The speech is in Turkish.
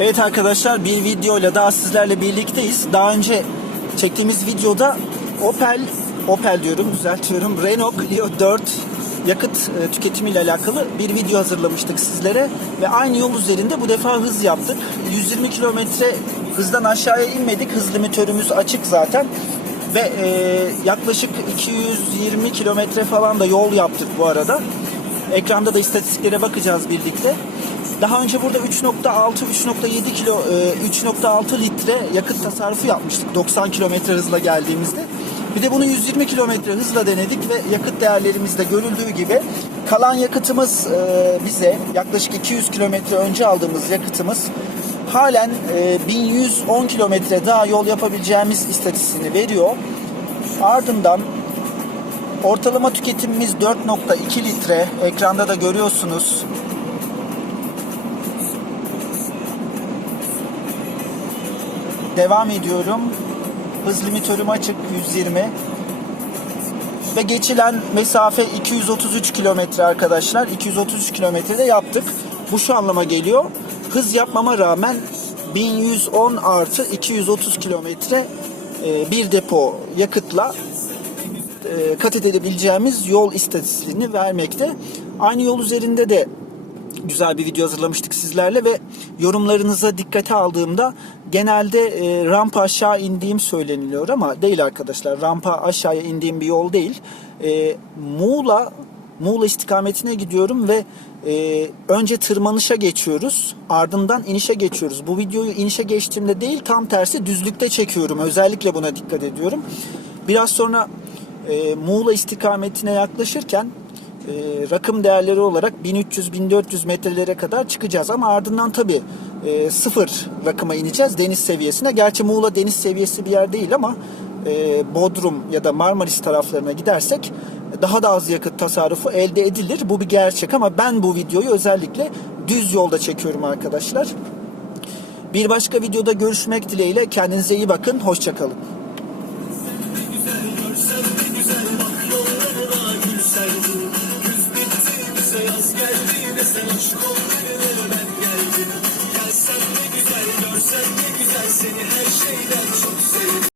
Evet arkadaşlar bir videoyla daha sizlerle birlikteyiz. Daha önce çektiğimiz videoda Opel, Opel diyorum düzeltiyorum. Renault Clio 4 yakıt e, tüketimiyle alakalı bir video hazırlamıştık sizlere. Ve aynı yol üzerinde bu defa hız yaptık. 120 kilometre hızdan aşağıya inmedik. Hız limitörümüz açık zaten. Ve e, yaklaşık 220 kilometre falan da yol yaptık bu arada. Ekranda da istatistiklere bakacağız birlikte. Daha önce burada 3.6 3.7 kilo e, 3.6 litre yakıt tasarrufu yapmıştık 90 kilometre hızla geldiğimizde. Bir de bunu 120 kilometre hızla denedik ve yakıt değerlerimizde görüldüğü gibi kalan yakıtımız e, bize yaklaşık 200 kilometre önce aldığımız yakıtımız halen e, 1110 kilometre daha yol yapabileceğimiz istatistiğini veriyor. Ardından ortalama tüketimimiz 4.2 litre. Ekranda da görüyorsunuz. Devam ediyorum. Hız limitörüm açık 120. Ve geçilen mesafe 233 kilometre arkadaşlar. 233 kilometrede yaptık. Bu şu anlama geliyor. Hız yapmama rağmen 1110 artı 230 kilometre e, bir depo yakıtla e, kat edebileceğimiz yol istatistiğini vermekte. Aynı yol üzerinde de güzel bir video hazırlamıştık sizlerle ve yorumlarınıza dikkate aldığımda genelde e, rampa aşağı indiğim söyleniliyor ama değil arkadaşlar. Rampa aşağıya indiğim bir yol değil. E, Muğla Muğla istikametine gidiyorum ve e, önce tırmanışa geçiyoruz. Ardından inişe geçiyoruz. Bu videoyu inişe geçtiğimde değil tam tersi düzlükte çekiyorum. Özellikle buna dikkat ediyorum. Biraz sonra e, Muğla istikametine yaklaşırken e, rakım değerleri olarak 1300-1400 metrelere kadar çıkacağız. Ama ardından tabii e, sıfır rakıma ineceğiz deniz seviyesine. Gerçi Muğla deniz seviyesi bir yer değil ama e, Bodrum ya da Marmaris taraflarına gidersek daha da az yakıt tasarrufu elde edilir. Bu bir gerçek ama ben bu videoyu özellikle düz yolda çekiyorum arkadaşlar. Bir başka videoda görüşmek dileğiyle kendinize iyi bakın. Hoşçakalın. Yaz geldi de sen aşk kollarına ben geldim Gelsen ne güzel görsen ne güzel seni her şeyden çok sevdim